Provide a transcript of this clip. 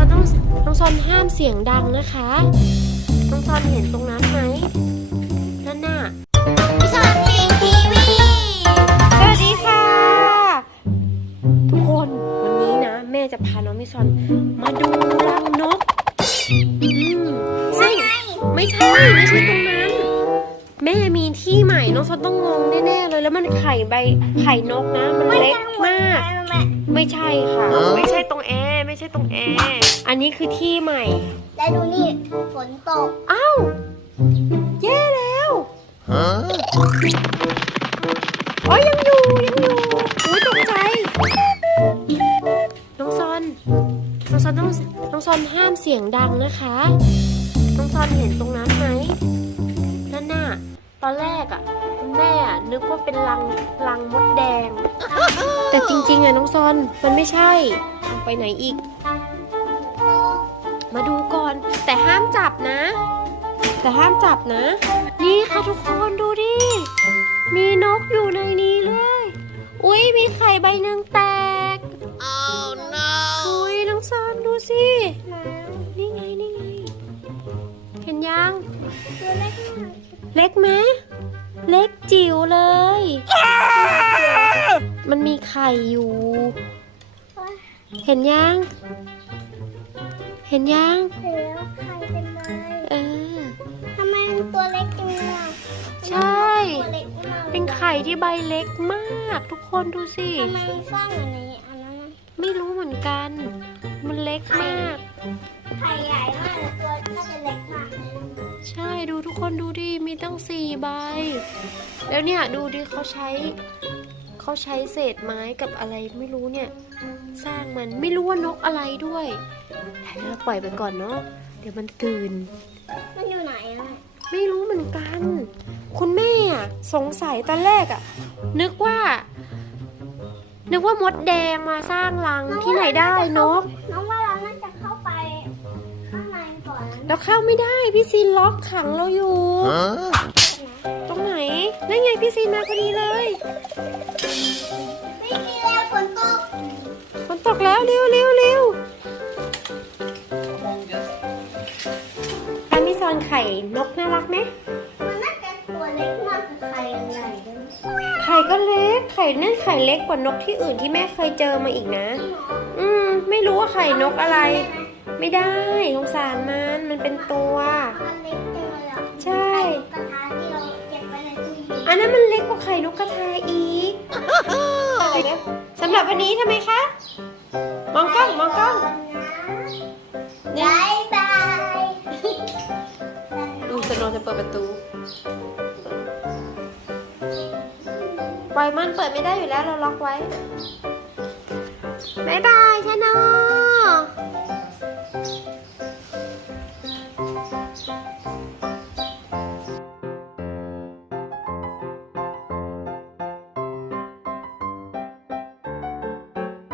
ซอนต้องน้องซอนห้ามเสียงดังนะคะ น้องซอนเห็นตรงนั้นไหมนั่นน่ะสอนเพลงทีวีสวัสดีค่ะ ทุกคนวันนี้นะ แม่จะพาน้องมิซอนมาดูรังนก อืมซึ่งไม่ใช่ ไม่ใช่ตรงนั้น แม่มีที่ใหม่น้องซอนต้องงงแน่ๆเลยแล้วมันไข่ใบไข่นกนะ มันเล็กมาก ไม่ใช่ค่ะ ไม่ใช่ตรงแอร์ไม่ใช่ตรงแอร์อันนี้คือที่ใหม่ และดูนี่ฝนตกอ้าวแย่แล้วอ๋อยังอยู่ยังอยู่อุ้ยตกใจน้องซอนน้องซอนต้องน้องซอนห้ามเสียงดังนะคะ น้องซอนเห็นตรงนั้นไหมนั่นน่ะ ตอนแรกอะ่ะคุณแม่อะนึกว่าเป็นรังรังมดแดง แต่จริงๆอะน้องซอนมันไม่ใช่ไปไหนอีก มาดูก่อน แต่ห้ามจับนะ แต่ห้ามจับนะ นี่ค่ะทุกคนดูดิ มีนกอยู่ในนี้เลย อุ้ยมีไข่ใบหนึ่งแตก oh no อุ้ยน้องซอนดูสิ นี่ไงนี่ไง เห็นยังตัวเล็กมาก เล็กไหมเล็กจิ๋วเลย มันมีไข่อยู่ เห็นยัง เห็นยัง เห็นแล้วไข่เป็นไม้เออทำไมมันตัวเล็กจังเลยอะใช่ ตัวเล็กมากเป็นไข่ที่ใบเล็กมาก ทุกคนดูสิ ทำไมมันสร้างอยู่ในอันนั้นอะไม่รู้เหมือนกันมัน คนดูดิมีตั้งสี่ใบ แล้วเนี่ยดูดิเขาใช้เขาใช้เศษไม้กับอะไรไม่รู้เนี่ย สร้างมันไม่รู้ว่านกอะไรด้วยเดี๋ยวเราปล่อยไปก่อนเนาะเดี๋ยวมันกลืนมันอยู่ไหนอะไม่รู้เหมือนกัน คุณแม่อะสงสัยตอนแรกอะนึกว่า นึกว่ามดแดงมาสร้างรังที่ไหนได้นกน้องว่า ก่อนนะแล้วเข้าไม่ได้พี่ซีนล็อกขังเราอยู่ ตรงไหนนั่นไงพี่ซีนมาพอดีเลยไม่มีแล้วฝนตกฝนตกแล้วเร็วเร็วเร็วอันนี้ซอนไข่นกน่ารักไหมมันน่าจะตัวเล็กมากกว่าไข่อันใหญ่เลยไข่ก็เล็กไข่นั่นไข่เล็กกว่านกที่อื่นที่แม่เคยเจอมาอีกนะ อืมไม่รู้ว่าไข่นกอะไร ไม่ได้สงสารมันมันเป็นตัว มันเล็กจังเลยอะใช่ กระทะที่เราเก็บไว้ในตู้เย็นอันนั้นมันเล็กกว่าไข่นกกระทาอีกสำหรับวันนี้ทำไมคะ มองกล้องมองกล้องบายบายดูสโนว์จะเปิดประตู ปล่อยมันเปิดไม่ได้อยู่แล้วเราล็อกไว้บายบายชะโน